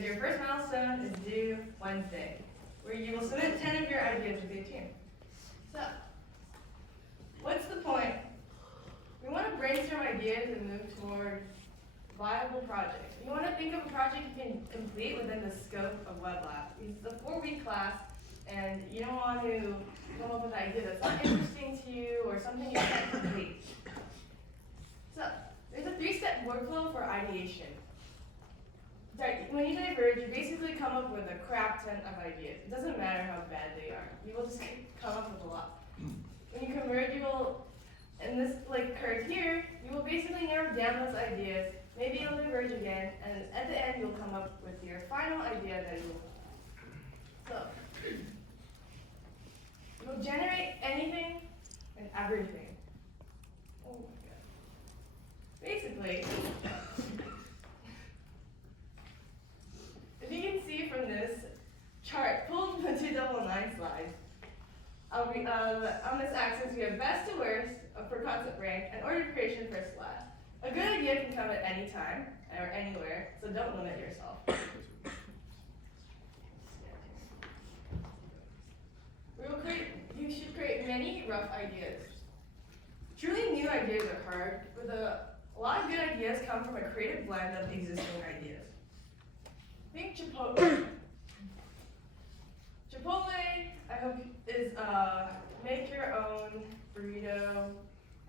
because your first milestone is due Wednesday, where you will submit 10 of your ideas with your team. So, what's the point? We want to brainstorm ideas and move toward viable projects. You want to think of a project you can complete within the scope of Web Lab. It's a 4-week class, and you don't want to come up with an idea that's not interesting to you or something you can't complete. So, there's a 3-step workflow for ideation. When you diverge, you basically come up with a crap ton of ideas. It doesn't matter how bad they are. You will just come up with a lot. When you converge, you will, in this curve here, you will basically narrow down those ideas. Maybe you'll diverge again, and at the end, you'll come up with your final idea that you will. So, you'll generate anything and everything. Oh my god. Basically, if you can see from this chart, pulled from the 299 slides, on this axis we have best to worst for concept rank and order of creation first to last. A good idea can come at any time or anywhere, so don't limit yourself. You should create many rough ideas. Truly new ideas are hard, but a lot of good ideas come from a creative blend of existing ideas. Think Chipotle. Chipotle, I hope, is make your own burrito,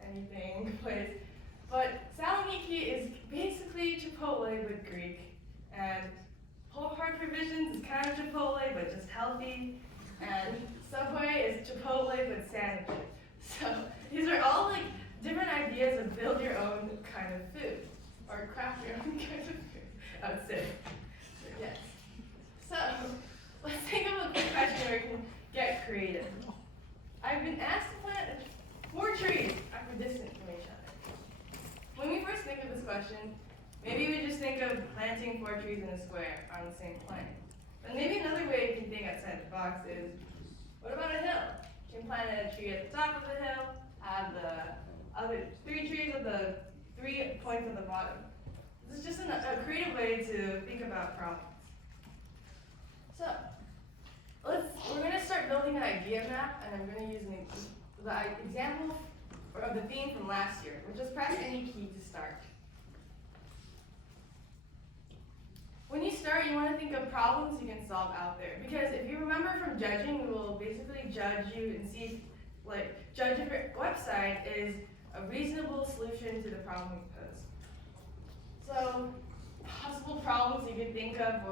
anything place. But Saloniki is basically Chipotle but Greek. And Whole Heart Provisions is kind of Chipotle but just healthy. And Subway is Chipotle but sandwiches. So these are all different ideas of build your own kind of food. Or craft your own kind of food, I would say. Yes. So let's think of a quick question where we can get creative. I've been asked to plant 4 trees equidistant from each other. When we first think of this question, maybe we just think of planting 4 trees in a square on the same plane. But maybe another way you can think outside the box is, what about a hill? You can plant a tree at the top of the hill, have the other 3 trees at the 3 points at the bottom. This is just a creative way to think about problems. So, we're going to start building an idea map, and I'm going to use the example of the theme from last year, which is press any key to start. When you start, you want to think of problems you can solve out there. Because if you remember from judging, we will basically judge you and see, judge if your website is a reasonable solution to the problem you pose. So, possible problems you can think of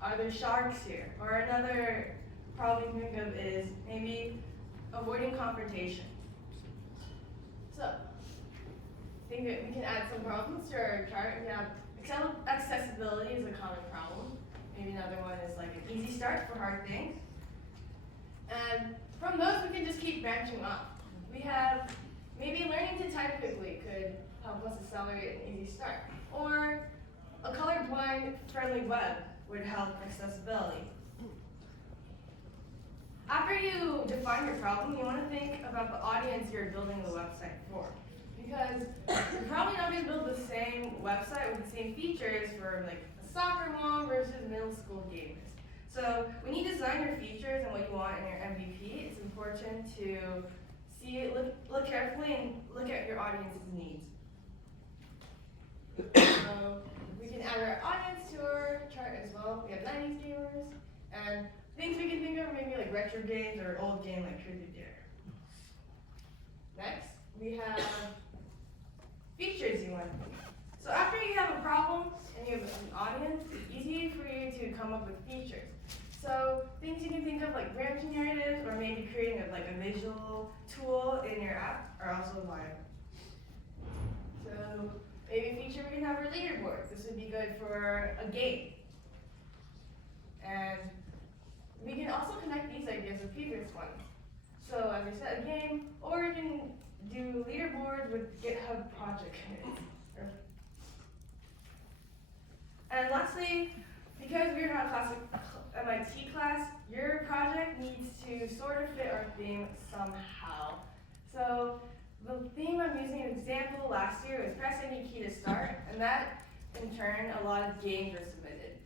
are there sharks here? Or another problem you can think of is maybe avoiding confrontation. So, I think that we can add some problems to our chart. We have accessibility is a common problem. Maybe another one is an easy start for hard things. And from those, we can just keep branching off. We have maybe learning to type quickly could help us accelerate an easy start. Or a colorblind friendly web would help accessibility. After you define your problem, you want to think about the audience you're building the website for. Because you're probably not going to build the same website with the same features for a soccer mom versus middle school gamers. So when you design your features and what you want in your MVP, it's important to look carefully and look at your audience's needs. So we can add our audience to our chart as well. We have 90s gamers, and things we can think of are maybe retro games or an old game like Truth or Dare. Next, we have features you want to think. So after you have a problem and you have an audience, it's easy for you to come up with features. So things you can think of branching narratives or maybe creating a visual tool in your app are also viable. So maybe a feature we can have our leaderboard. This would be good for a game. And we can also connect these ideas with previous ones. So as I said, a game, or you can do leaderboards with GitHub project commits. And lastly, because we're not a classic MIT class, your project needs to sort of fit our theme somehow. So the theme I'm using an example last year was press any key to start, and that in turn a lot of games were submitted.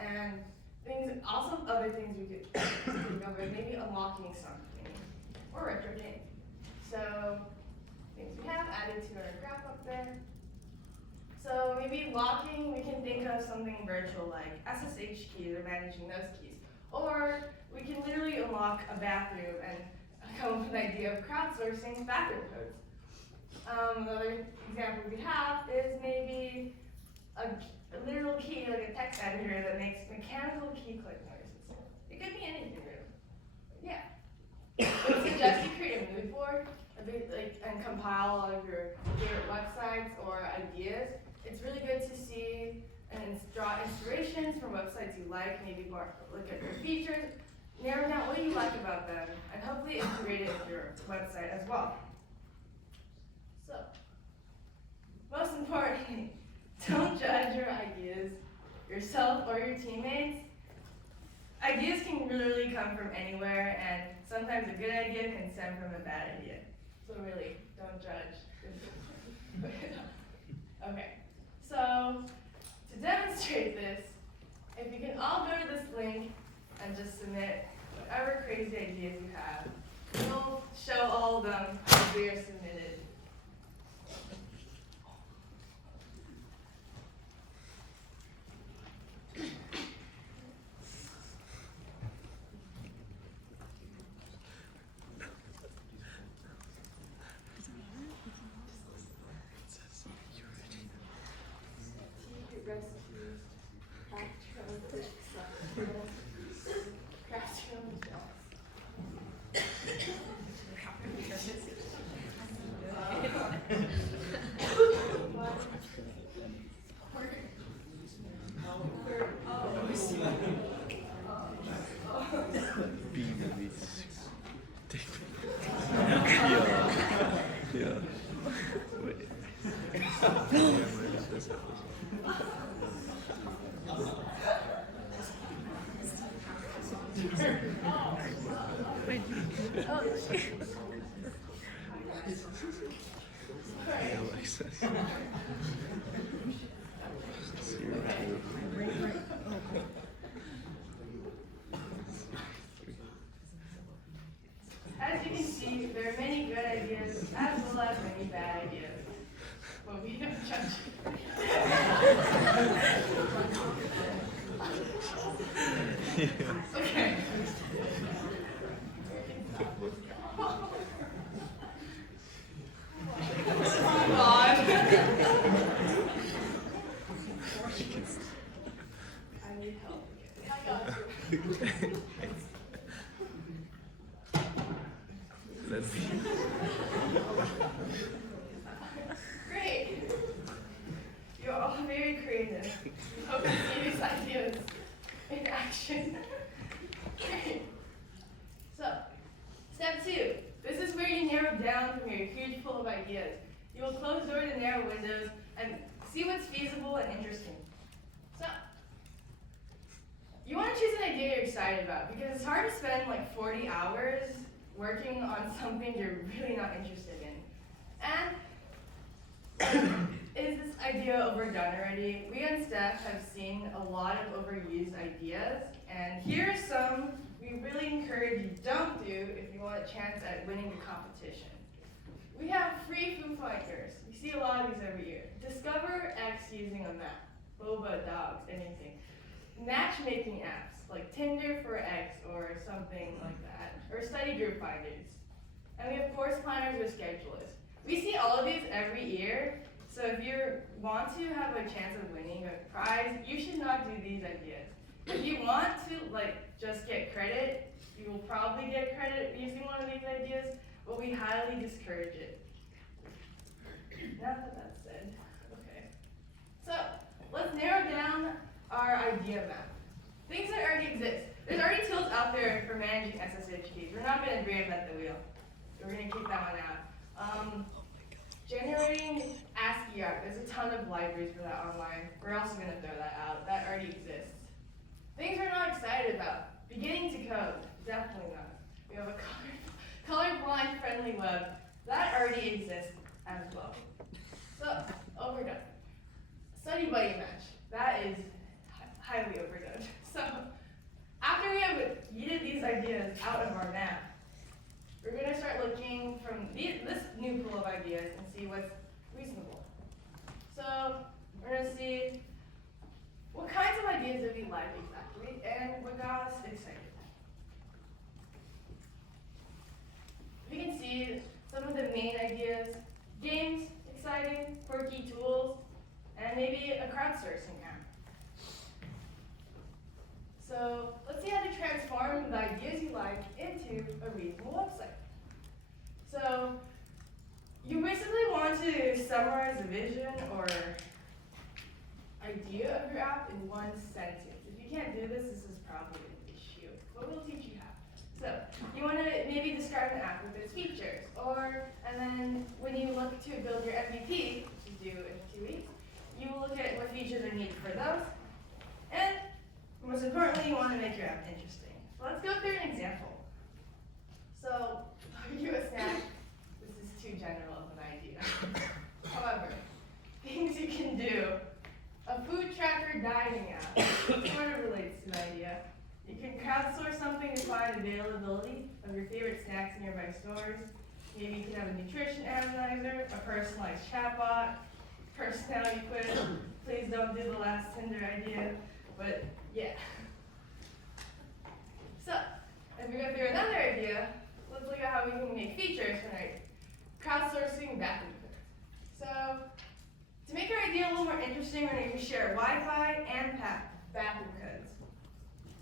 And also other things we could think of, maybe unlocking something or retrofitting. So things we have added to our graph up there. So maybe locking, we can think of something virtual like SSH keys or managing those keys. Or we can literally unlock a bathroom and come up with an idea of crowdsourcing bathroom codes. Another example we have is maybe a literal key, like a text editor that makes mechanical key click noises. It could be anything really. Yeah. I would suggest you create a mood board and compile all of your favorite websites or ideas. It's really good to see and draw inspirations from websites you like, maybe more look at their features, narrow down what you like about them, and hopefully integrate it with your website as well. So, most importantly, don't judge your ideas, yourself or your teammates. Ideas can literally come from anywhere, and sometimes a good idea can stem from a bad idea. So really, don't judge. Okay, so to demonstrate this, if you can all go to this link and just submit whatever crazy ideas you have, we'll show all of them as they are submitted. As you can see, there are many good ideas as well as many bad ideas. But we don't judge. Okay. Move on. I need help. I got you. Great. You're all very creative. We hope to see these ideas in action. Great. So, step 2. This is where you narrow down from your huge pool of ideas. You will close doors and narrow windows and see what's feasible and interesting. So, you want to choose an idea you're excited about because it's hard to spend like 40 hours working on something you're really not interested in. And is this idea overdone already? We on staff have seen a lot of overused ideas, and here are some we really encourage you don't do if you want a chance at winning the competition. We have free Foo Fighters. We see a lot of these every year. Discover X using a map. Boba, dogs, anything. Matchmaking apps like Tinder for X or something like that, or study group finders. And we have course planners or schedulers. We see all of these every year, so if you want to have a chance of winning a prize, you should not do these ideas. If you want to just get credit, you will probably get credit using one of these ideas, but we highly discourage it. Now that that's said, okay. So let's narrow down our idea map. Things that already exist. There's already tools out there for managing SSH keys. We're not going to reinvent the wheel. We're going to keep that one out. Generating ASCII art. There's a ton of libraries for that online. We're also going to throw that out. That already exists. Things we're not excited about. Beginning to code. Definitely not. We have a colorblind friendly web. That already exists as well. So, overdone. Study buddy match. That is highly overdone. and maybe a crowdsourcing app. So let's see how to transform the ideas you like into a readable website. So you basically want to summarize a vision or idea of your app in one sentence. If you can't do this, this is probably an issue, but we'll teach you how. So you want to maybe describe an app with its features, and then when you look to build your MVP, which is due in 2 weeks, you will look at what features are needed for those, and most importantly, you want to make your app interesting. So let's go through an example. So I'll give you a snack. This is too general of an idea. However, things you can do. A food tracker dining app sort of relates to the idea. You can crowdsource something to find availability of your favorite snacks in nearby stores. Maybe you can have a nutrition analyzer, a personalized chatbot, personality quiz. Please don't do the last Tinder idea, but yeah. So, if we go through another idea, let's look at how we can make features for crowdsourcing bathroom codes. So, to make your idea a little more interesting, we're going to share Wi-Fi and bathroom codes.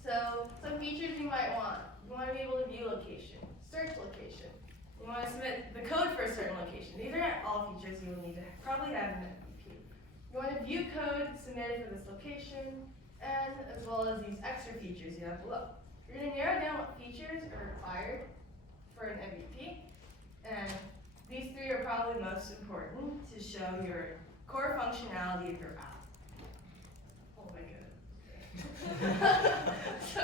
So, some features you might want. You want to be able to view location, search location. You want to submit the code for a certain location. These are not all features you will need to probably have in MVP. You want to view code submitted for this location, and as well as these extra features you have below. You're going to narrow down what features are required for an MVP, and these three are probably most important to show your core functionality of your app. Oh my goodness. So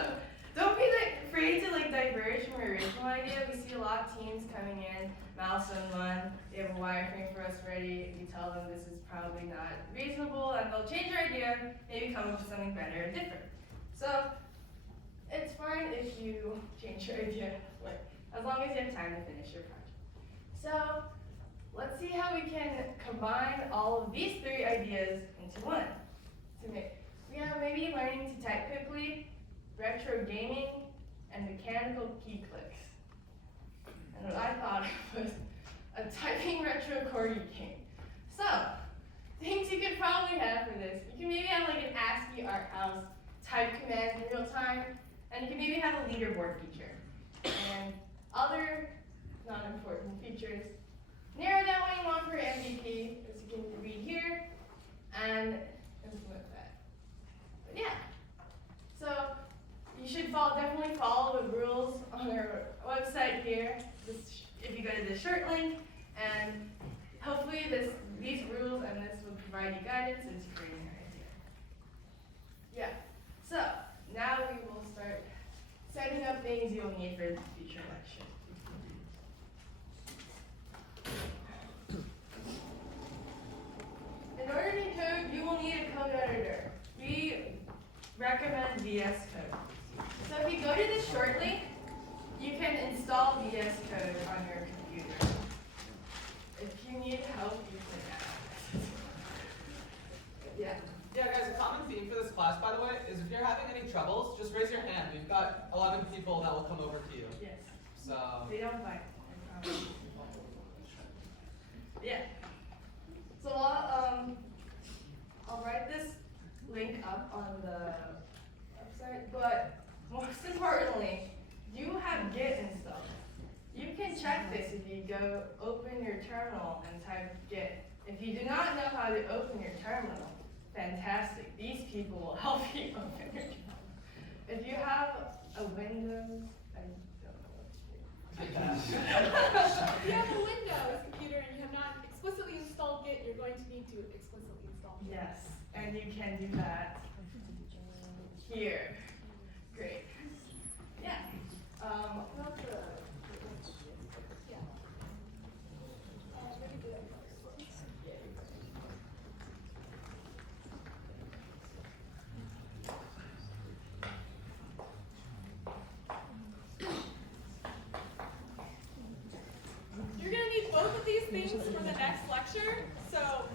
don't be afraid to diverge from your original idea. We see a lot of teams coming in, milestone 1, they have a wireframe for us ready. You tell them this is probably not reasonable, and they'll change your idea, maybe come up with something better or different. So it's fine if you change your idea, as long as you have time to finish your project. So let's see how we can combine all of these three ideas into one. We have maybe learning to type quickly, retro gaming, and mechanical key clicks. And what I thought was a typing retro corgi game. So, things you could probably have for this. You can maybe have an ASCII art house, type commands in real time, and you can maybe have a leaderboard feature. And other non-important features. Narrow down what you want for MVP, as you can read here, and implement that. But yeah, so you should definitely follow the rules on our website here. If you go to the short link, and hopefully these rules and this will provide you guidance into creating your idea. Yeah, so now we will start setting up things you'll need for the future lecture. In order to code, you will need a code editor. We recommend VS Code. So if you go to the short link, you can install VS Code on your computer. If you need help, you can ask. Yeah. Yeah, guys, a common theme for this class, by the way, is if you're having any troubles, just raise your hand. We've got 11 people that will come over to you. Yes. So. They don't bite. I promise. Yeah. So I'll write this link up on the website, but most importantly, you have Git installed. You can check this if you go open your terminal and type Git. If you do not know how to open your terminal, fantastic. These people will help you open your terminal. If you have a Windows, I don't know what to do. If you have a Windows computer and you have not explicitly installed Git, you're going to need to explicitly install Git. Yes, and you can do that here. Great. Yeah. Maybe do that first. You're going to need both of these things for the next lecture. So